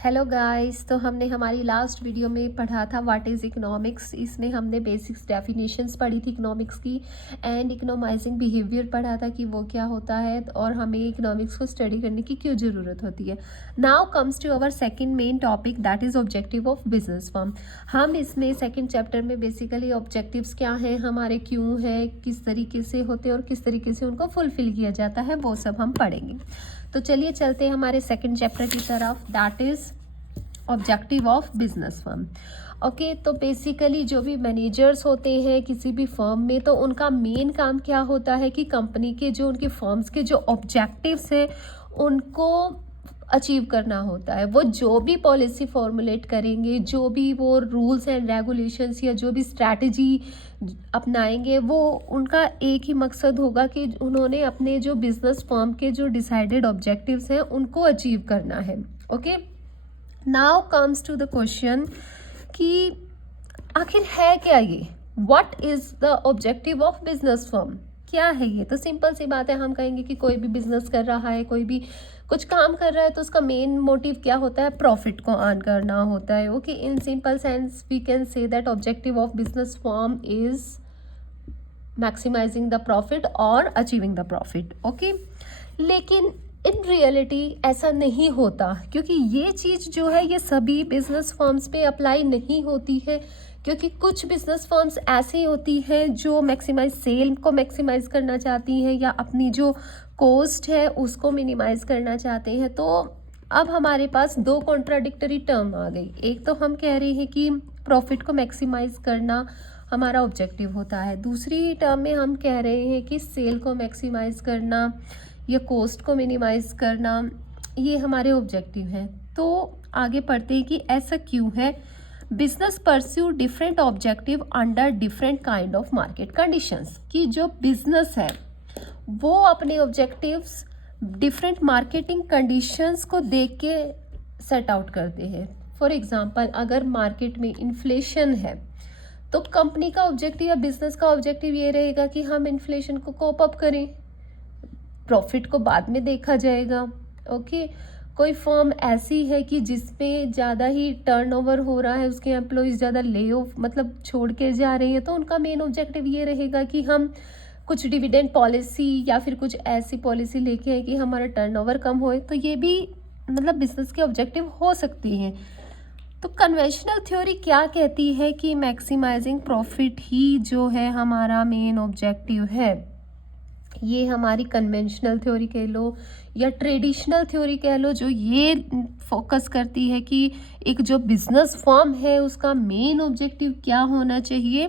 Hello guys. तो हमने हमारी लास्ट वीडियो में पढ़ा था व्हाट इज़ इकोनॉमिक्स। इसमें हमने बेसिक्स डेफिनेशंस पढ़ी थी इकोनॉमिक्स की एंड इकोनॉमाइजिंग बिहेवियर पढ़ा था कि वो क्या होता है और हमें इकोनॉमिक्स को स्टडी करने की क्यों ज़रूरत होती है। Now comes to our second main topic, that is objective of business firm. हम इसमें सेकंड चैप्टर में बेसिकली ऑब्जेक्टिव्स क्या हैं, हमारे क्यों हैं, किस तरीके से होते हैं और किस तरीके से उनको फुलफिल किया जाता है, वो सब हम पढ़ेंगे। तो चलिए चलते हैं हमारे सेकंड चैप्टर की तरफ, that is objective of business firm. Okay, तो बेसिकली जो भी मैनेजर्स होते हैं किसी भी फर्म में, तो उनका मेन काम क्या होता है कि कंपनी के जो उनके फर्म्स के जो ऑब्जेक्टिव्स हैं उनको अचीव करना होता है। वो जो भी पॉलिसी फॉर्मुलेट करेंगे, जो भी वो रूल्स एंड रेगुलेशंस या जो भी स्ट्रैटेजी अपनाएंगे, वो उनका एक ही मकसद होगा कि उन्होंने अपने जो बिजनेस फर्म के जो डिसाइडेड ऑब्जेक्टिव्स हैं उनको अचीव करना है। Okay, now comes to the question कि आखिर है क्या ये, what is the objective of business firm, क्या है ये। तो सिंपल सी बात है, हम कहेंगे कि कोई भी बिजनेस कर रहा है, कोई भी कुछ काम कर रहा है, तो उसका मेन मोटिव क्या होता है, प्रॉफिट को अर्न करना होता है। Okay, in simple sense we can say that objective of business firm is maximising the profit और अचीविंग द प्रॉफिट। ओके, लेकिन इन रियलिटी ऐसा नहीं होता, क्योंकि ये चीज़ जो है ये सभी बिजनेस फर्म्स पे अप्लाई नहीं होती है। क्योंकि कुछ बिजनेस फर्म्स ऐसी होती हैं जो मैक्सिमाइज सेल को मैक्सिमाइज करना चाहती हैं या अपनी जो कॉस्ट है उसको मिनिमाइज करना चाहते हैं। तो अब हमारे पास दो कॉन्ट्राडिक्टरी टर्म आ गई। एक तो हम कह रहे हैं कि प्रॉफिट को मैक्सिमाइज करना हमारा ऑब्जेक्टिव होता है, दूसरी टर्म में हम कह रहे हैं कि सेल को मैक्सिमाइज करना या कॉस्ट को मिनिमाइज करना ये हमारे ऑब्जेक्टिव हैं। तो आगे पढ़ते हैं कि ऐसा क्यों है। Business pursue different objective under different kind of market conditions, कि जो बिजनेस है वो अपने ऑब्जेक्टिव्स डिफरेंट मार्केटिंग कंडीशंस को देख के सेट आउट करते हैं। फॉर एग्जांपल, अगर मार्केट में इन्फ्लेशन है तो कंपनी का ऑब्जेक्टिव या बिजनेस का ऑब्जेक्टिव ये रहेगा कि हम इन्फ्लेशन को कोप अप करें, प्रॉफिट को बाद में देखा जाएगा। ओके, कोई फर्म ऐसी है कि जिसमें ज़्यादा ही टर्नओवर हो रहा है, उसके एम्प्लॉयज़ ज़्यादा ले ऑफ मतलब छोड़ के जा रहे हैं, तो उनका मेन ऑब्जेक्टिव ये रहेगा कि हम कुछ डिविडेंड पॉलिसी या फिर कुछ ऐसी पॉलिसी लेके आए कि हमारा टर्नओवर कम होए। तो ये भी मतलब बिजनेस के ऑब्जेक्टिव हो सकती हैं। तो कन्वेंशनल थ्योरी क्या कहती है कि मैक्सिमाइजिंग प्रॉफिट ही जो है हमारा मेन ऑब्जेक्टिव है। ये हमारी कन्वेंशनल थ्योरी कह लो या ट्रेडिशनल थ्योरी कह लो, जो ये फोकस करती है कि एक जो बिजनेस फर्म है उसका मेन ऑब्जेक्टिव क्या होना चाहिए,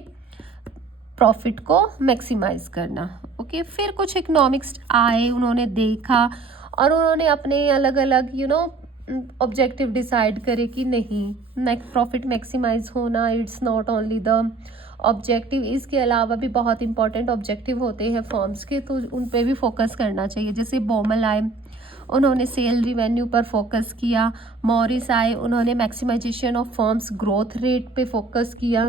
प्रॉफिट को मैक्सिमाइज करना। ओके, फिर कुछ इकोनॉमिक्स आए, उन्होंने देखा और उन्होंने अपने अलग अलग ऑब्जेक्टिव डिसाइड करे कि नहीं, प्रॉफिट मैक्सिमाइज होना it's not only the objective, इसके अलावा भी बहुत इंपॉर्टेंट ऑब्जेक्टिव होते हैं फर्म्स के, तो उन पे भी फोकस करना चाहिए। जैसे बोमल आए, उन्होंने सेल रिवेन्यू पर फोकस किया। मॉरिस आए, उन्होंने maximisation of firms growth rate पे फोकस किया।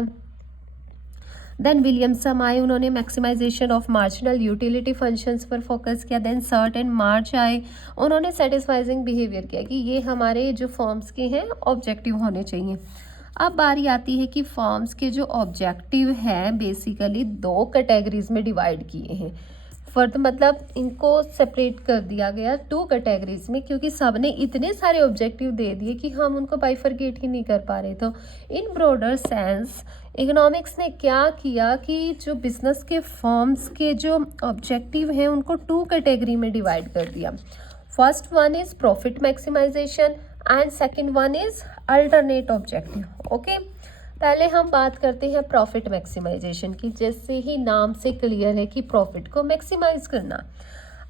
देन विलियमसन आए, उन्होंने maximisation of marginal utility functions पर फोकस किया। देन सर्ट एंड मार्च आए, उन्होंने सेटिस्फाइजिंग बिहेवियर किया कि ये हमारे जो फर्म्स के हैं ऑब्जेक्टिव होने चाहिए। अब बारी आती है कि फर्म्स के जो ऑब्जेक्टिव हैं बेसिकली दो कैटेगरीज में डिवाइड किए हैं। फर्द मतलब इनको सेपरेट कर दिया गया टू कैटेगरीज में, क्योंकि सब ने इतने सारे ऑब्जेक्टिव दे दिए कि हम उनको बाइफरकेट ही नहीं कर पा रहे। तो इन ब्रॉडर सेंस इकोनॉमिक्स ने क्या किया कि जो बिजनेस के फर्म्स के जो ऑब्जेक्टिव हैं उनको टू कैटेगरी में डिवाइड कर दिया। First one is profit maximisation and second one is alternate objective. Okay, पहले हम बात करते हैं प्रॉफिट मैक्सिमाइजेशन की। जैसे ही नाम से क्लियर है कि प्रॉफिट को मैक्सिमाइज करना।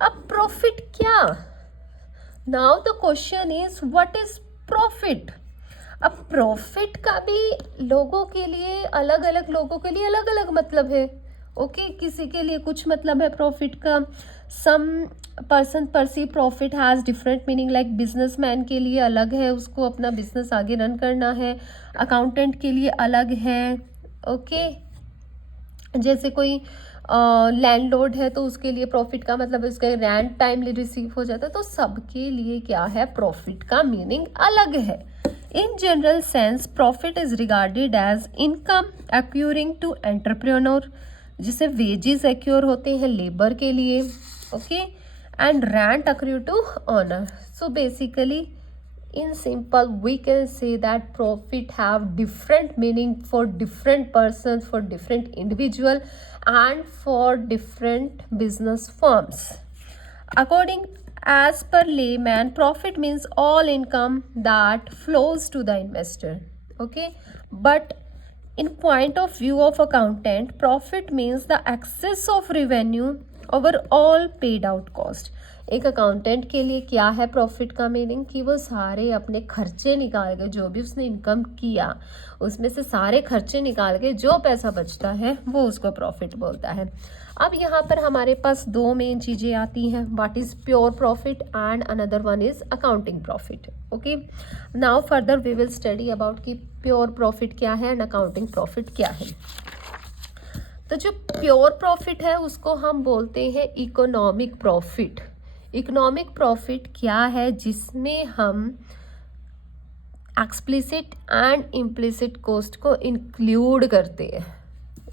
अब प्रॉफिट क्या, now the question is what is profit. अब प्रॉफिट का भी लोगों के लिए अलग अलग मतलब है। ओके, किसी के लिए कुछ मतलब है प्रॉफिट का। Some person perceive profit has different meaning, like businessman के लिए अलग है, उसको अपना बिजनेस आगे रन करना है। अकाउंटेंट के लिए अलग है। ओके, जैसे कोई लैंडलॉर्ड है तो उसके लिए प्रॉफिट का मतलब उसका रेंट टाइमली रिसीव हो जाता है। तो सबके लिए क्या है, प्रॉफिट का मीनिंग अलग है। In general sense profit is regarded as income accruing to entrepreneur, जिसे वेजेस एक्योर होते हैं लेबर के लिए, okay, and rent accrue to owner. So basically in simple we can say that profit have different meaning for different persons, for different individual, and for different business firms. According as per layman, profit means all income that flows to the investor, okay, but in point of view of accountant, profit means the excess of revenue over all paid out cost. एक accountant के लिए क्या है profit का meaning, कि वो सारे अपने खर्चे निकाल के, जो भी उसने इनकम किया उसमें से सारे खर्चे निकाल के जो पैसा बचता है वो उसको प्रॉफिट बोलता है। अब यहाँ पर हमारे पास दो मेन चीज़ें आती हैं, what is pure profit and another one is accounting profit. Okay, now further we will study about कि प्योर प्रॉफिट क्या है एंड अकाउंटिंग प्रॉफिट क्या है। तो जो प्योर प्रॉफिट है उसको हम बोलते हैं इकोनॉमिक प्रॉफिट। इकोनॉमिक प्रॉफिट क्या है, जिसमें हम एक्सप्लिसिट एंड इम्प्लिसिट कॉस्ट को इंक्लूड करते हैं।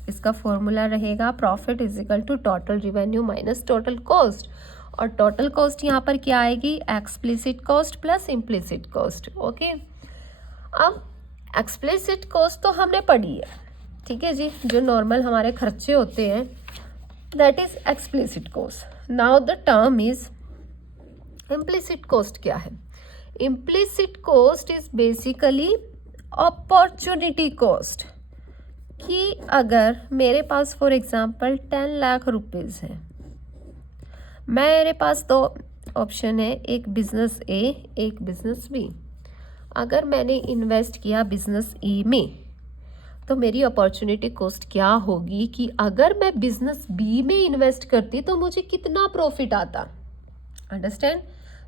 इसका फॉर्मूला रहेगा profit is equal to total revenue minus total cost, और टोटल कॉस्ट यहाँ पर क्या आएगी, explicit cost plus implicit cost. Okay, अब एक्सप्लिसिट कॉस्ट तो हमने पढ़ी है, ठीक है जी, जो नॉर्मल हमारे खर्चे होते हैं, that is explicit cost. Now the term is implicit cost. क्या है implicit cost, is basically opportunity cost, कि अगर मेरे पास फॉर एग्जांपल 10 लाख रुपीज़ है, मेरे पास दो ऑप्शन है, एक बिजनेस ए एक बिजनेस बी। अगर मैंने इन्वेस्ट किया बिजनेस ए में तो मेरी अपॉर्चुनिटी कॉस्ट क्या होगी, कि अगर मैं बिजनेस बी में इन्वेस्ट करती तो मुझे कितना प्रॉफिट आता। अंडरस्टैंड?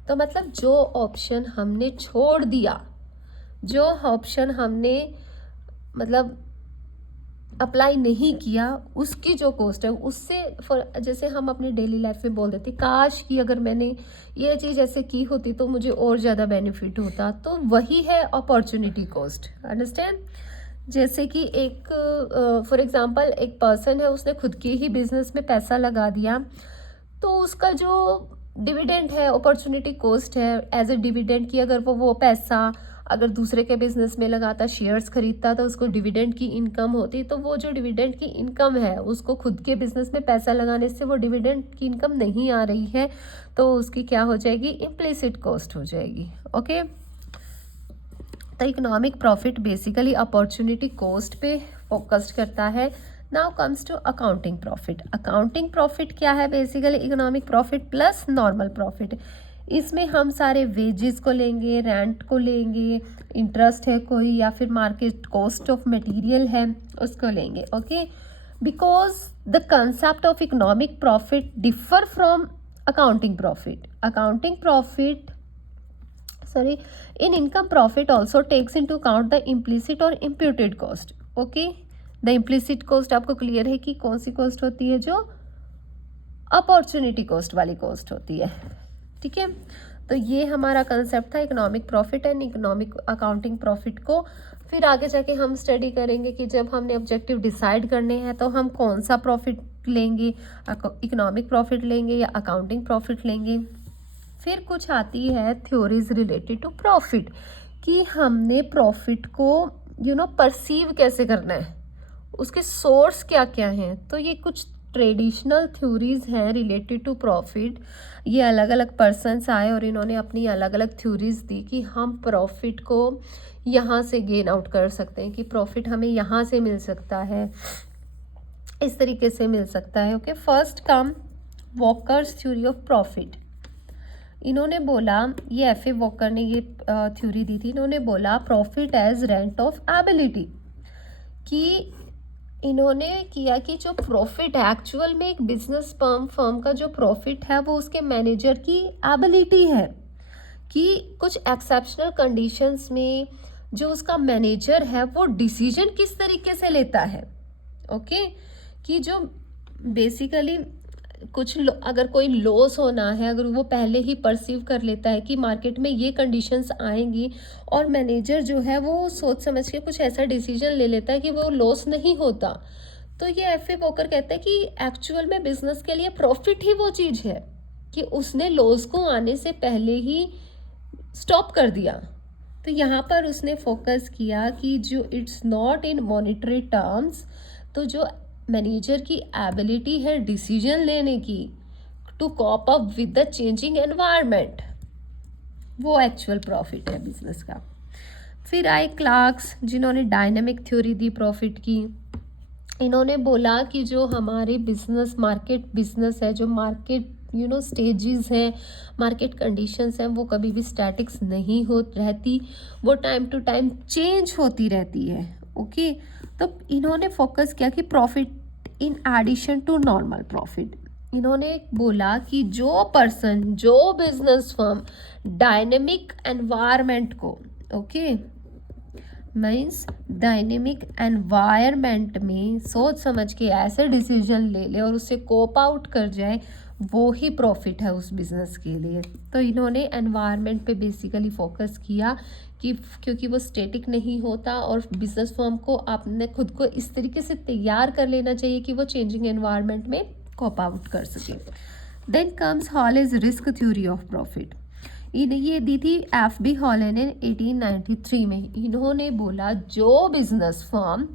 तो मतलब जो ऑप्शन हमने छोड़ दिया, जो ऑप्शन हमने मतलब अप्लाई नहीं किया, उसकी जो कॉस्ट है उससे जैसे हम अपनी डेली लाइफ में बोल देते काश कि अगर मैंने ये चीज़ ऐसे की होती तो मुझे और ज़्यादा बेनिफिट होता, तो वही है अपॉर्चुनिटी कॉस्ट। अंडरस्टैंड? जैसे कि एक फॉर एग्जांपल एक पर्सन है, उसने खुद के ही बिजनेस में पैसा लगा दिया, तो उसका जो डिविडेंड है अपॉर्चुनिटी कॉस्ट है, एज ए डिविडेंड की अगर वो पैसा अगर दूसरे के बिजनेस में लगाता, शेयर्स खरीदता, तो उसको डिविडेंड की इनकम होती, तो वो जो डिविडेंड की इनकम है उसको खुद के बिजनेस में पैसा लगाने से वो डिविडेंड की इनकम नहीं आ रही है, तो उसकी क्या हो जाएगी, इम्प्लिसिट कॉस्ट हो जाएगी। ओके, तो economic profit basically opportunity cost पे फोकस्ड करता है। Now comes to accounting profit. Accounting profit क्या है, basically economic profit plus normal profit. इसमें हम सारे वेजेस को लेंगे, रेंट को लेंगे, इंटरेस्ट है कोई, या फिर मार्केट कॉस्ट ऑफ मटेरियल है उसको लेंगे। Okay, because the concept of economic profit differ from accounting profit. Accounting profit in income profit also takes into account the implicit और imputed cost। Okay, the implicit cost आपको clear है कि कौन सी cost होती है, जो अपॉर्चुनिटी कॉस्ट वाली cost होती है। ठीक है, तो ये हमारा कंसेप्ट था economic profit and economic accounting profit को। फिर आगे जाके हम स्टडी करेंगे कि जब हमने ऑब्जेक्टिव डिसाइड करने हैं तो हम कौन सा प्रॉफिट लेंगे, इकोनॉमिक प्रॉफिट लेंगे या अकाउंटिंग प्रॉफिट लेंगे। फिर कुछ आती है थ्योरीज रिलेटेड टू प्रॉफिट, कि हमने प्रॉफिट को परसीव कैसे करना है, उसके सोर्स क्या क्या हैं। तो ये कुछ ट्रेडिशनल थ्योरीज हैं रिलेटेड टू प्रॉफिट। ये अलग अलग पर्सन्स आए और इन्होंने अपनी अलग अलग थ्योरीज दी कि हम प्रॉफिट को यहाँ से गेन आउट कर सकते हैं, कि प्रॉफिट हमें यहाँ से मिल सकता है, इस तरीके से मिल सकता है। Okay, first come walkers theory of profit. इन्होंने बोला, ये एफ.ए. वॉकर ने ये थ्योरी दी थी। इन्होंने बोला profit as rent of ability, कि इन्होंने किया कि जो प्रॉफिट है एक्चुअल में एक बिजनेस फर्म का जो प्रॉफिट है वो उसके मैनेजर की एबिलिटी है, कि कुछ एक्सेप्शनल कंडीशंस में जो उसका मैनेजर है वो डिसीजन किस तरीके से लेता है। ओके, कि जो बेसिकली अगर कोई लॉस होना है, अगर वो पहले ही परसीव कर लेता है कि मार्केट में ये कंडीशंस आएंगी, और मैनेजर जो है वो सोच समझ के कुछ ऐसा डिसीजन ले लेता है कि वो लॉस नहीं होता, तो ये एफ ए वॉकर कहता है कि एक्चुअल में बिजनेस के लिए प्रॉफिट ही वो चीज़ है कि उसने लॉस को आने से पहले ही स्टॉप कर दिया। तो यहाँ पर उसने फोकस किया कि जो it's not in monetary terms, तो जो मैनेजर की एबिलिटी है डिसीजन लेने की to cope up with the changing environment, वो एक्चुअल प्रॉफिट है बिजनेस का। फिर आए क्लार्क्स, जिन्होंने डायनेमिक थ्योरी दी प्रॉफिट की। इन्होंने बोला कि जो हमारे मार्केट बिजनेस है, जो मार्केट स्टेजेस हैं, मार्केट कंडीशंस हैं, वो कभी भी स्टैटिक्स नहीं हो रहती, वो टाइम टू टाइम चेंज होती रहती है। ओके, तो इन्होंने फोकस किया कि profit in addition to normal profit. इन्होंने बोला कि जो बिजनेस फर्म डायनेमिक एनवायरनमेंट को मीन्स डायनेमिक एनवायरनमेंट में सोच समझ के ऐसे डिसीजन ले ले और उससे कोप आउट कर जाए, वो ही प्रॉफिट है उस बिज़नेस के लिए। तो इन्होंने एनवायरनमेंट पे बेसिकली फोकस किया कि क्योंकि वो स्टेटिक नहीं होता, और बिजनेस फर्म को आपने खुद को इस तरीके से तैयार कर लेना चाहिए कि वो चेंजिंग एनवायरनमेंट में कोप आउट कर सके। Then comes Hawley's risk theory of profit. ये दी थी एफ बी हॉले ने 1893 में। इन्होंने बोला जो बिजनेस फर्म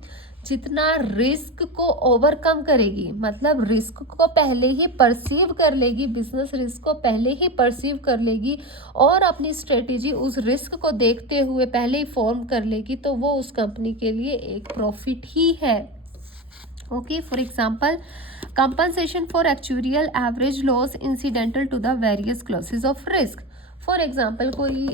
जितना रिस्क को ओवरकम करेगी, मतलब रिस्क को पहले ही परसीव कर लेगी, बिजनेस रिस्क को पहले ही परसीव कर लेगी और अपनी स्ट्रेटेजी उस रिस्क को देखते हुए पहले ही फॉर्म कर लेगी, तो वो उस कंपनी के लिए एक प्रॉफिट ही है। Okay, for example compensation for actuarial average loss incidental to the various classes of risk. For example कोई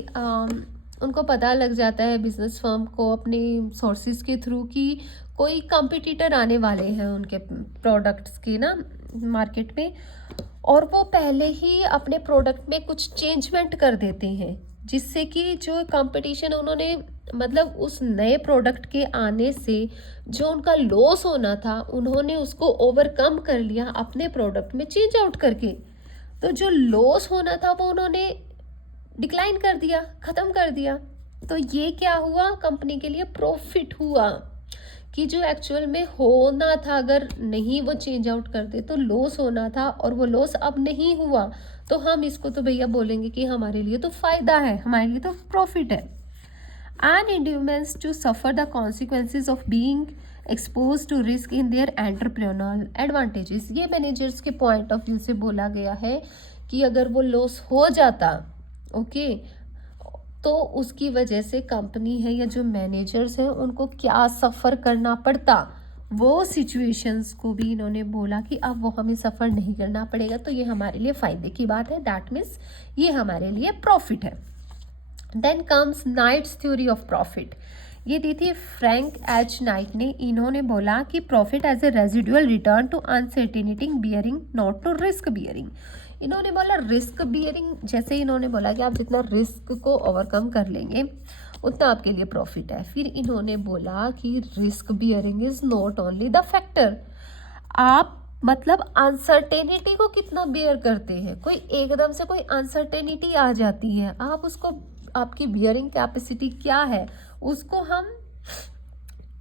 उनको पता लग जाता है बिजनेस फर्म को अपने सोर्सेज के थ्रू कि कोई कंपटीटर आने वाले हैं उनके प्रोडक्ट्स के मार्केट में, और वो पहले ही अपने प्रोडक्ट में कुछ चेंजमेंट कर देते हैं, जिससे कि जो कंपटीशन उन्होंने मतलब उस नए प्रोडक्ट के आने से जो उनका लॉस होना था, उन्होंने उसको ओवरकम कर लिया अपने प्रोडक्ट में चेंज आउट करके। तो जो लॉस होना था वो उन्होंने डिक्लाइन कर दिया, ख़त्म कर दिया। तो ये क्या हुआ, कंपनी के लिए प्रॉफिट हुआ कि जो एक्चुअल में होना था, अगर नहीं वो चेंज आउट करते तो लॉस होना था, और वो लॉस अब नहीं हुआ, तो हम इसको तो भैया बोलेंगे कि हमारे लिए तो फ़ायदा है, हमारे लिए तो प्रॉफिट है। And individuals to suffer the consequences of being expose to risk in their entrepreneurial advantages. ये मैनेजर्स के पॉइंट ऑफ व्यू से बोला गया है कि अगर वो लॉस हो जाता तो उसकी वजह से कंपनी है या जो मैनेजर्स हैं उनको क्या सफ़र करना पड़ता, वो सिचुएशंस को भी इन्होंने बोला कि अब वो हमें सफ़र नहीं करना पड़ेगा, तो ये हमारे लिए फ़ायदे की बात है, दैट मीन्स ये हमारे लिए प्रॉफिट है। Then comes Knight's theory of profit. ये दी थी फ्रैंक एच नाइट ने। इन्होंने बोला कि profit as a residual return to uncertainty bearing, not to risk bearing. इन्होंने बोला रिस्क बियरिंग, जैसे इन्होंने बोला कि आप जितना रिस्क को ओवरकम कर लेंगे उतना आपके लिए प्रॉफिट है। फिर इन्होंने बोला कि risk bearing is not only the factor, आप मतलब अनसर्टेनिटी को कितना बियर करते हैं। कोई एकदम से कोई अनसर्टेनिटी आ जाती है, आप उसको, आपकी बियरिंग कैपेसिटी क्या है, उसको हम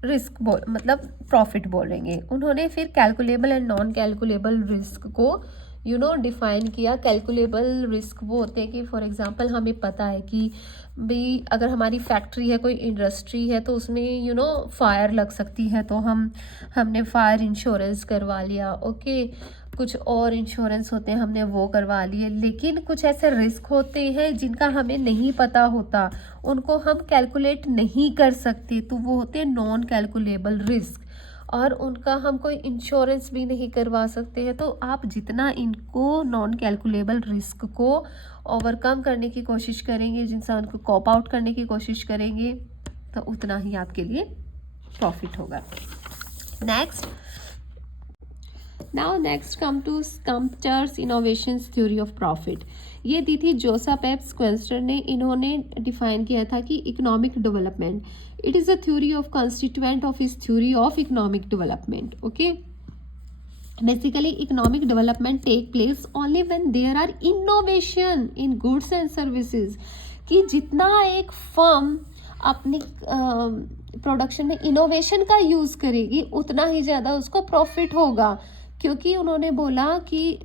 रिस्क मतलब प्रॉफिट बोलेंगे। उन्होंने फिर calculable and non calculable risk को डिफाइन किया। कैलकुलेबल रिस्क वो होते हैं कि फॉर एग्जांपल हमें पता है कि भाई अगर हमारी फैक्ट्री है, कोई इंडस्ट्री है, तो उसमें फायर लग सकती है, तो हमने फायर इंश्योरेंस करवा लिया। ओके, कुछ और इंश्योरेंस होते हैं, हमने वो करवा लिए। लेकिन कुछ ऐसे रिस्क होते हैं जिनका हमें नहीं पता होता, उनको हम कैलकुलेट नहीं कर सकते, तो वो होते हैं नॉन कैलकुलेबल रिस्क, और उनका हम कोई इंश्योरेंस भी नहीं करवा सकते हैं। तो आप जितना इनको नॉन कैलकुलेबल रिस्क को ओवरकम करने की कोशिश करेंगे, जिनसे उनको कॉप आउट करने की कोशिश करेंगे, तो उतना ही आपके लिए प्रॉफिट होगा। Next come to Schumpeter's innovations theory of profit. ये दी थी जोसेफ एफ स्क्वेंस्टर ने। इन्होंने डिफाइन किया था कि economic development, it is a theory of constituent of his theory of economic development. Okay, basically economic development take place only when there are innovation in goods and services, कि जितना एक firm अपनी production में innovation का use करेगी उतना ही ज़्यादा उसको प्रॉफिट होगा, क्योंकि उन्होंने बोला कि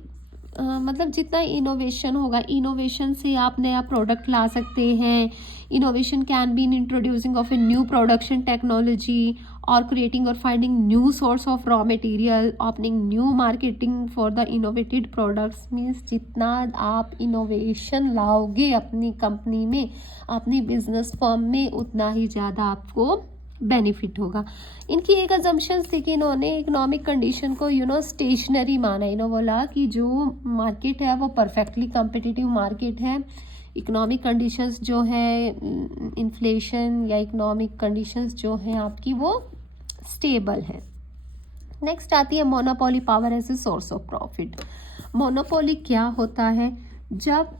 मतलब जितना इनोवेशन होगा, इनोवेशन से आप नया प्रोडक्ट ला सकते हैं। Innovation can be in introducing of a new production technology और क्रिएटिंग और finding new source of raw material, opening new marketing for the innovated products. Means जितना आप इनोवेशन लाओगे अपनी कंपनी में, अपनी बिजनेस फर्म में, उतना ही ज़्यादा आपको बेनिफिट होगा। इनकी एक अजम्पशंस थी कि इन्होंने इकोनॉमिक कंडीशन को स्टेशनरी माना। इन्होंने बोला कि जो मार्केट है वो परफेक्टली कम्पिटिटिव मार्केट है, इकोनॉमिक कंडीशंस जो है, इन्फ्लेशन या इकोनॉमिक कंडीशंस जो हैं आपकी वो स्टेबल है। नेक्स्ट आती है monopoly power as a source of profit. Monopoly क्या होता है? जब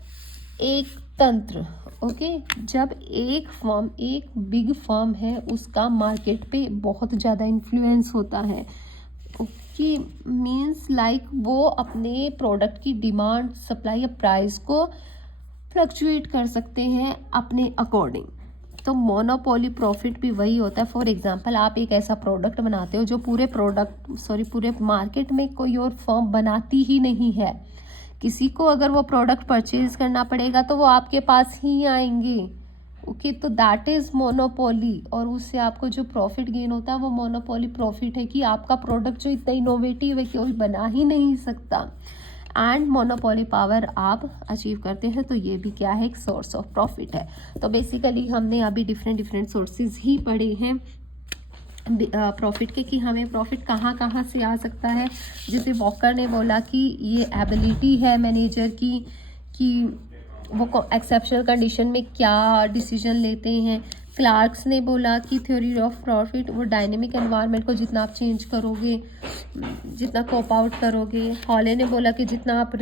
एक तंत्र जब एक फर्म, एक बिग फर्म है, उसका मार्केट पे बहुत ज़्यादा इन्फ्लुएंस होता है। कि मीन्स लाइक वो अपने प्रोडक्ट की डिमांड, सप्लाई या प्राइस को फ्लक्चुएट कर सकते हैं अपने अकॉर्डिंग। तो मोनोपोली प्रॉफिट भी वही होता है। फॉर एग्जांपल, आप एक ऐसा प्रोडक्ट बनाते हो जो पूरे मार्केट में कोई और फर्म बनाती ही नहीं है। किसी को अगर वो प्रोडक्ट परचेज करना पड़ेगा तो वो आपके पास ही आएंगे। ओके, तो दैट इज़ मोनोपोली। और उससे आपको जो प्रॉफिट गेन होता है वो मोनोपोली प्रॉफिट है, कि आपका प्रोडक्ट जो इतना इनोवेटिव है कि कोई बना ही नहीं सकता, एंड मोनोपोली पावर आप अचीव करते हैं। तो ये भी क्या है? एक सोर्स ऑफ प्रॉफिट है। तो बेसिकली हमने अभी डिफरेंट सोर्सेज ही पढ़े हैं प्रॉफिट के, कि हमें प्रॉफिट कहाँ कहाँ से आ सकता है। जैसे वॉकर ने बोला कि ये एबिलिटी है मैनेजर की, कि वो एक्सेप्शनल कंडीशन में क्या डिसीजन लेते हैं। क्लार्क्स ने बोला कि थ्योरी ऑफ प्रॉफिट वो डायनेमिक एनवायरनमेंट को जितना आप चेंज करोगे, जितना कोप आउट करोगे। हॉले ने बोला कि जितना आप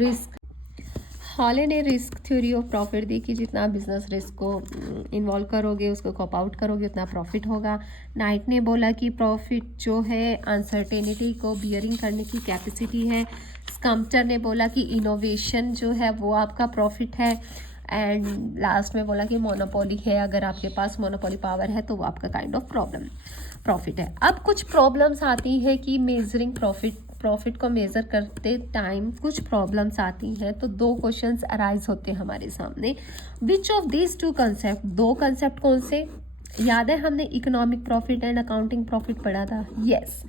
हॉले ने रिस्क थ्योरी ऑफ प्रॉफिट दी, कि जितना बिजनेस रिस्क को इन्वॉल्व करोगे, उसको कॉप आउट करोगे, उतना प्रॉफिट होगा। नाइट ने बोला कि प्रॉफिट जो है अनसर्टेनिटी को बियरिंग करने की कैपेसिटी है। स्कम्पटर ने बोला कि इनोवेशन जो है वो आपका प्रॉफिट है। एंड लास्ट में बोला कि मोनोपोली है, अगर आपके पास मोनोपोली पावर है तो वो आपका काइंड ऑफ प्रॉफिट है। अब कुछ प्रॉब्लम्स आती है कि मेजरिंग प्रॉफिट को मेज़र करते टाइम कुछ प्रॉब्लम्स आती हैं। तो दो क्वेश्चंस अराइज होते हैं हमारे सामने। Which of these two concept, दो कंसेप्ट कौन से? याद है हमने economic profit and accounting profit पढ़ा था। यस,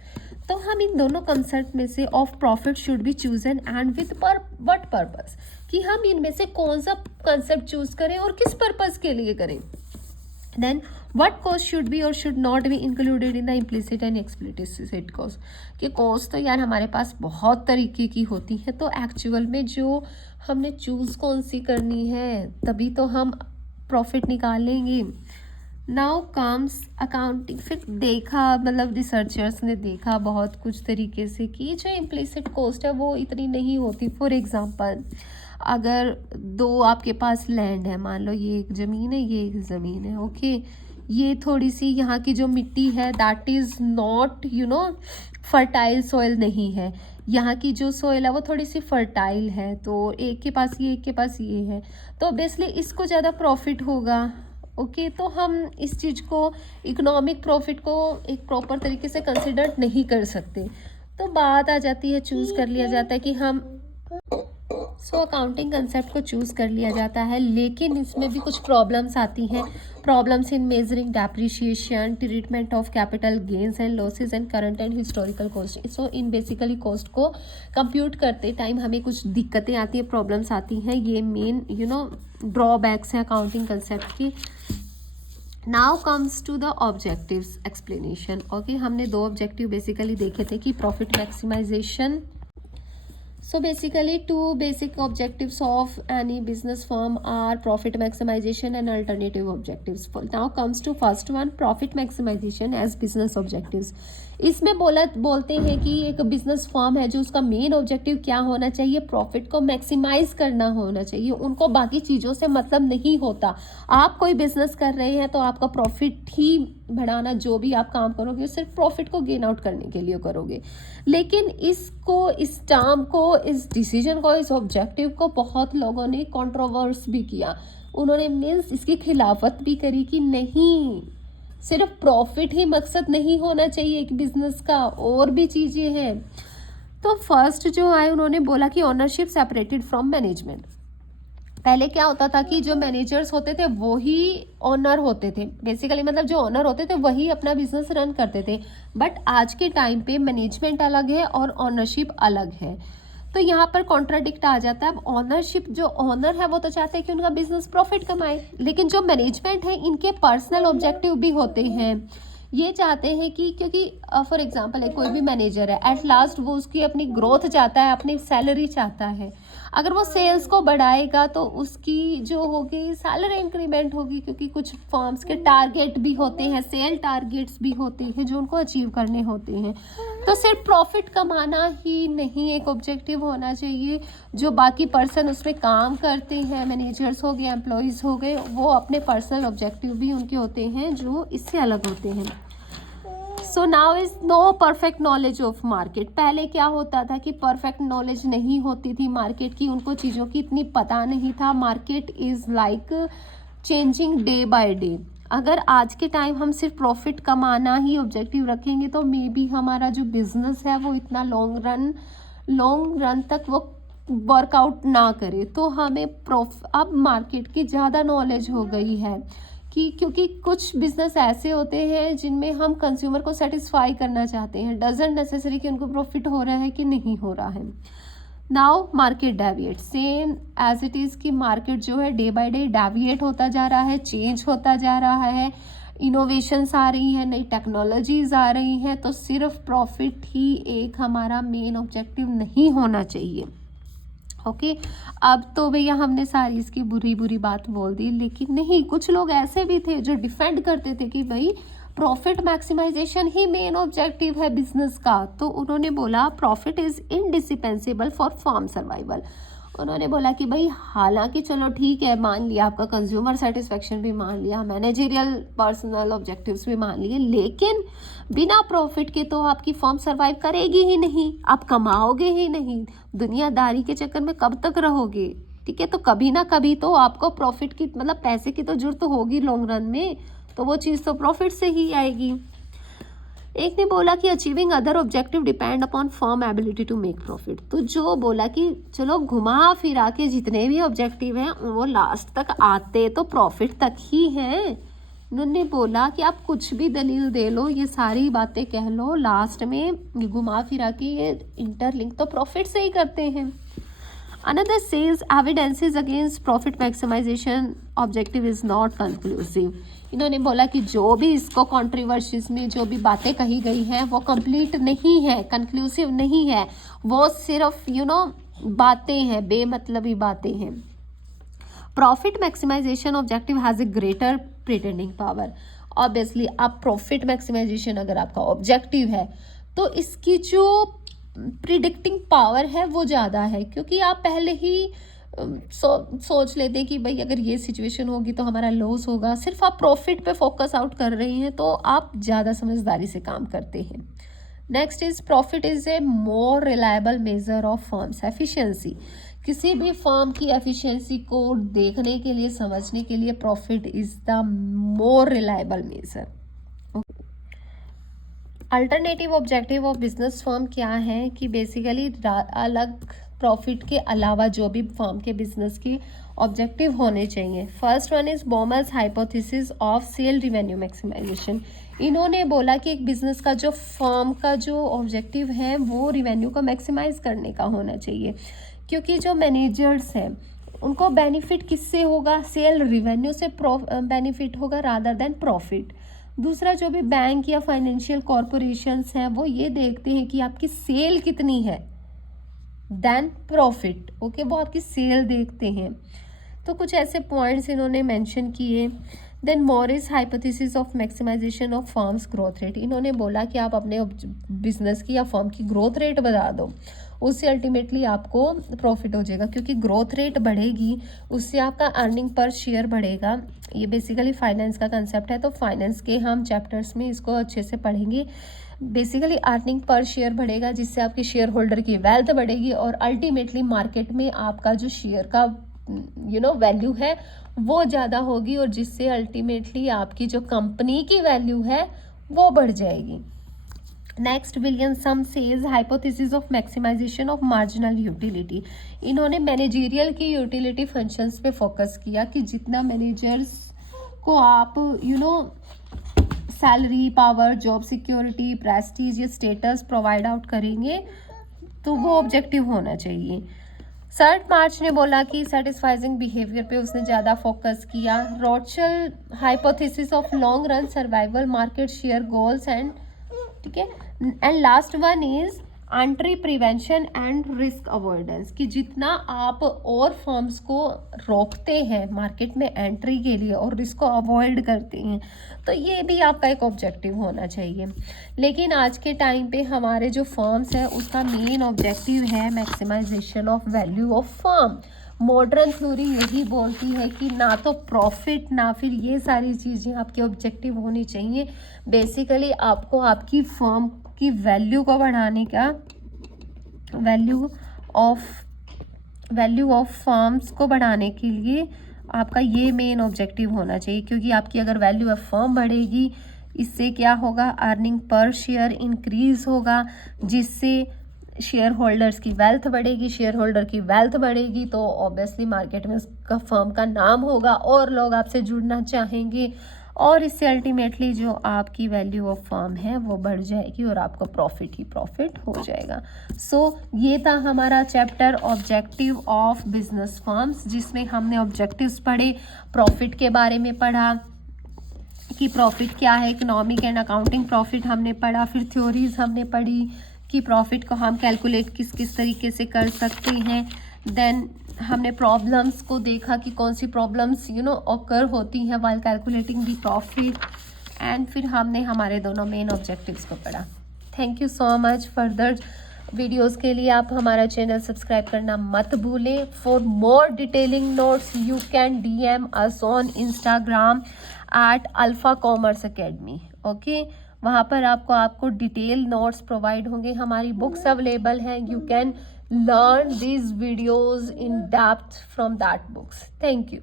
तो हम इन दोनों कंसेप्ट में से of profit should be chosen and with what purpose, कि हम इनमें से कौन सा कंसेप्ट चूज करें और किस पर्पस के लिए करें। Then what cost should be or should not be included in the implicit and explicit cost, कि कॉस्ट तो यार हमारे पास बहुत तरीके की होती है, तो एक्चुअल में जो हमने चूज़ कौन सी करनी है तभी तो हम प्रॉफिट निकालेंगे। Now comes accounting. फिर देखा, मतलब रिसर्चर्स ने देखा बहुत कुछ तरीके से कि जो इम्प्लिसिट कॉस्ट है वो इतनी नहीं होती। फॉर एग्जांपल, अगर दो आपके पास लैंड है, मान लो ये एक ज़मीन है, ये एक ज़मीन है। ओके, ये थोड़ी सी यहाँ की जो मिट्टी है that is not fertile soil नहीं है। यहाँ की जो सॉइल है वो थोड़ी सी फर्टाइल है, तो एक के पास ये, एक के पास ये है, तो ऑब्वियसली इसको ज़्यादा प्रॉफिट होगा। ओके, तो हम इस चीज़ को, इकोनॉमिक प्रॉफिट को एक प्रॉपर तरीके से कंसिडर नहीं कर सकते। तो बात आ जाती है, चूज़ कर लिया जाता है कि हम अकाउंटिंग कंसेप्ट को चूज़ कर लिया जाता है, लेकिन इसमें भी कुछ प्रॉब्लम्स आती हैं। Problems in measuring depreciation, treatment of capital gains and losses and current and historical cost. So in basically cost को कंप्यूट करते टाइम हमें कुछ दिक्कतें आती हैं, प्रॉब्लम्स आती हैं। ये मेन ड्रॉबैक्स हैं अकाउंटिंग कंसेप्ट की। Now comes to the objectives explanation. Okay, हमने दो ऑब्जेक्टिव बेसिकली देखे थे कि profit maximisation. So basically two basic objectives of any business firm are profit maximization and alternative objectives. Now comes to first one, profit maximization as business objectives. इसमें बोलते हैं कि एक बिजनेस फर्म है जो उसका मेन ऑब्जेक्टिव क्या होना चाहिए, प्रॉफिट को मैक्सिमाइज करना होना चाहिए। उनको बाकी चीज़ों से मतलब नहीं होता। आप कोई बिजनेस कर रहे हैं तो आपका प्रॉफिट ही बढ़ाना, जो भी आप काम करोगे सिर्फ प्रॉफिट को गेन आउट करने के लिए करोगे। लेकिन इसको, इस टर्म को, इस डिसीजन को, इस ऑब्जेक्टिव को बहुत लोगों ने कंट्रोवर्स भी किया। उन्होंने मीन्स इसकी खिलाफत भी करी कि नहीं, सिर्फ प्रॉफिट ही मकसद नहीं होना चाहिए एक बिजनेस का, और भी चीज़ें हैं। तो फर्स्ट जो आए उन्होंने बोला कि ओनरशिप सेपरेटेड फ्रॉम मैनेजमेंट। पहले क्या होता था कि जो मैनेजर्स होते थे वो ही ओनर होते थे, बेसिकली मतलब जो ओनर होते थे वही अपना बिजनेस रन करते थे। बट आज के टाइम पे मैनेजमेंट अलग है और ओनरशिप अलग है, तो यहाँ पर कॉन्ट्राडिक्ट आ जाता है। अब ओनरशिप, जो ओनर है वो तो चाहते हैं कि उनका बिजनेस प्रॉफिट कमाए, लेकिन जो मैनेजमेंट है इनके पर्सनल ऑब्जेक्टिव भी होते हैं। ये चाहते हैं कि, क्योंकि फॉर एग्जांपल है कोई भी मैनेजर है, एट लास्ट वो उसकी अपनी ग्रोथ चाहता है, अपनी सैलरी चाहता है। अगर वो सेल्स को बढ़ाएगा तो उसकी जो होगी सैलरी इंक्रीमेंट होगी, क्योंकि कुछ फर्म्स के टारगेट भी होते हैं, सेल टारगेट्स भी होते हैं जो उनको अचीव करने होते हैं। तो सिर्फ प्रॉफिट कमाना ही नहीं एक ऑब्जेक्टिव होना चाहिए। जो बाकी पर्सन उसमें काम करते हैं, मैनेजर्स हो गए, एम्प्लॉयज़ हो गए, वो अपने पर्सनल ऑब्जेक्टिव भी उनके होते हैं जो इससे अलग होते हैं। So now is no perfect knowledge of market. पहले क्या होता था कि परफेक्ट नॉलेज नहीं होती थी मार्केट की, उनको चीज़ों की इतनी पता नहीं था। Market is like changing day by day. अगर आज के टाइम हम सिर्फ प्रॉफिट कमाना ही ऑब्जेक्टिव रखेंगे तो मे बी हमारा जो बिजनेस है वो इतना लॉन्ग रन तक वो वर्कआउट ना करे। तो हमें अब मार्केट की ज़्यादा नॉलेज हो गई है कि, क्योंकि कुछ बिजनेस ऐसे होते हैं जिनमें हम कंज्यूमर को सेटिस्फाई करना चाहते हैं, डजंट नेसेसरी कि उनको प्रॉफिट हो रहा है कि नहीं हो रहा है। Now market deviate, same as it is कि मार्केट जो है डे बाय डे डेविएट होता जा रहा है, चेंज होता जा रहा है, इनोवेशंस आ रही हैं, नई टेक्नोलॉजीज आ रही हैं। तो सिर्फ प्रॉफिट ही एक हमारा मेन ऑब्जेक्टिव नहीं होना चाहिए। ओके अब तो भैया हमने सारी इसकी बुरी बात बोल दी, लेकिन नहीं, कुछ लोग ऐसे भी थे जो डिफेंड करते थे कि भाई प्रॉफिट मैक्सिमाइजेशन ही मेन ऑब्जेक्टिव है बिजनेस का। तो उन्होंने बोला profit is indispensable for firm survival. उन्होंने बोला कि भाई हालांकि चलो ठीक है, मान लिया आपका कंज्यूमर सेटिस्फेक्शन भी मान लिया, मैनेजरियल पर्सनल ऑब्जेक्टिव्स भी मान लिए, लेकिन बिना प्रॉफिट के तो आपकी फर्म सर्वाइव करेगी ही नहीं, आप कमाओगे ही नहीं, दुनियादारी के चक्कर में कब तक रहोगे। ठीक है, तो कभी ना कभी तो आपको प्रॉफिट की, मतलब पैसे की तो जरूरत होगी लॉन्ग रन में, तो वो चीज़ तो प्रॉफिट से ही आएगी। एक ने बोला कि achieving other objective depend upon firm ability to make profit. तो जो बोला कि चलो घुमा फिरा के जितने भी ऑब्जेक्टिव हैं वो लास्ट तक आते तो प्रॉफिट तक ही हैं। उन्होंने बोला कि आप कुछ भी दलील दे लो, ये सारी बातें कह लो, लास्ट में घुमा फिरा के ये इंटरलिंक तो प्रॉफिट से ही करते हैं। Another says evidences against profit maximization objective is not conclusive. इन्होंने बोला कि जो भी इसको कंट्रोवर्सीज में जो भी बातें कही गई हैं वो कंप्लीट नहीं है, कंक्लूसिव नहीं है, वो सिर्फ बातें हैं, बेमतलबी बातें हैं। Profit maximisation objective has a greater pretending power. Obviously आप प्रॉफिट मैक्सिमाइजेशन अगर आपका ऑब्जेक्टिव है तो इसकी जो प्रिडिक्टिंग पावर है वो ज़्यादा है, क्योंकि आप पहले ही सोच लेते हैं कि भाई अगर ये सिचुएशन होगी तो हमारा लॉस होगा। सिर्फ आप प्रॉफिट पे फोकस आउट कर रहे हैं तो आप ज़्यादा समझदारी से काम करते हैं। Next is profit is a more reliable measure of firms efficiency. किसी भी फर्म की एफिशिएंसी को देखने के लिए, समझने के लिए profit is the more reliable measure. Alternative objective of business firm क्या है कि बेसिकली अलग प्रॉफिट के अलावा जो भी फर्म के बिजनेस की ऑब्जेक्टिव होने चाहिए। First one is Baumol's hypothesis of sale revenue maximisation. इन्होंने बोला कि एक बिजनेस का जो फर्म का जो ऑब्जेक्टिव है वो रिवेन्यू को मैक्सिमाइज करने का होना चाहिए, क्योंकि जो मैनेजर्स हैं उनको बेनिफिट किससे होगा, सेल रिवेन्यू से बेनिफिट होगा रादर देन प्रॉफिट। दूसरा, जो भी बैंक या फाइनेंशियल कॉरपोरेशंस हैं वो ये देखते हैं कि आपकी सेल कितनी है देन प्रॉफिट। ओके, वो आपकी सेल देखते हैं। तो कुछ ऐसे पॉइंट्स इन्होंने मेंशन किए। Then Morris hypothesis of maximisation of firms growth rate. इन्होंने बोला कि आप अपने बिजनेस की या फर्म की ग्रोथ रेट बढ़ा दो। उससे अल्टीमेटली आपको प्रॉफिट हो जाएगा, क्योंकि ग्रोथ रेट बढ़ेगी उससे आपका अर्निंग पर शेयर बढ़ेगा। ये बेसिकली फाइनेंस का कंसेप्ट है, तो फाइनेंस के हम चैप्टर्स में इसको अच्छे से पढ़ेंगे। बेसिकली अर्निंग पर शेयर बढ़ेगा जिससे आपके शेयर होल्डर की वेल्थ बढ़ेगी और अल्टीमेटली मार्केट में आपका जो शेयर का वैल्यू है वो ज़्यादा होगी, और जिससे अल्टीमेटली आपकी जो कंपनी की वैल्यू है वो बढ़ जाएगी। Next, Williamson says hypothesis of maximisation of marginal utility. इन्होंने मैनेजरियल की यूटिलिटी फंक्शंस पे फोकस किया कि जितना मैनेजर्स को आप salary, power, job security, prestige या स्टेटस प्रोवाइड आउट करेंगे तो वो ऑब्जेक्टिव होना चाहिए। सर्ट मार्च ने बोला कि सेटिस्फाइजिंग बिहेवियर पे उसने ज़्यादा फोकस किया। Rothschild hypothesis of long run survival, market share goals and, ठीक है, and last one is entry prevention and risk avoidance, कि जितना आप और फर्म्स को रोकते हैं मार्केट में एंट्री के लिए और रिस्क को अवॉइड करते हैं, तो ये भी आपका एक ऑब्जेक्टिव होना चाहिए। लेकिन आज के टाइम पे हमारे जो फर्म्स है उसका मेन ऑब्जेक्टिव है maximisation of value of firm. Modern theory यही बोलती है कि ना तो प्रॉफिट ना फिर ये सारी चीज़ें आपके ऑब्जेक्टिव होनी चाहिए। बेसिकली आपको आपकी फर्म की वैल्यू को बढ़ाने का, वैल्यू ऑफ फर्म्स को बढ़ाने के लिए आपका ये मेन ऑब्जेक्टिव होना चाहिए, क्योंकि आपकी अगर वैल्यू ऑफ फर्म बढ़ेगी इससे क्या होगा, अर्निंग पर शेयर इंक्रीज होगा, जिससे शेयर होल्डर्स की वेल्थ बढ़ेगी। शेयर होल्डर की वेल्थ बढ़ेगी तो ऑब्वियसली मार्केट में उसका फर्म का नाम होगा और लोग आपसे जुड़ना चाहेंगे, और इससे अल्टीमेटली जो आपकी वैल्यू ऑफ फर्म है वो बढ़ जाएगी और आपको प्रॉफिट ही प्रॉफिट हो जाएगा। सो ये था हमारा chapter objective of business firms, जिसमें हमने ऑब्जेक्टिव्स पढ़े, प्रॉफिट के बारे में पढ़ा कि प्रॉफिट क्या है, इकोनॉमिक एंड अकाउंटिंग प्रॉफिट हमने पढ़ा, फिर थ्योरीज हमने पढ़ी कि प्रॉफिट को हम कैलकुलेट किस किस तरीके से कर सकते हैं। देन हमने प्रॉब्लम्स को देखा कि कौन सी प्रॉब्लम्स ऑकर होती हैं while calculating the profit, and फिर हमने हमारे दोनों मेन ऑब्जेक्टिव्स को पढ़ा। Thank you so much. Further videos के लिए आप हमारा चैनल सब्सक्राइब करना मत भूलें। For more detailing notes you can DM us on Instagram @alphacommerceacademy। Okay, वहाँ पर आपको डिटेल नोट्स प्रोवाइड होंगे। हमारी बुक्स अवेलेबल हैं, you can learn these videos in depth from that books. Thank you.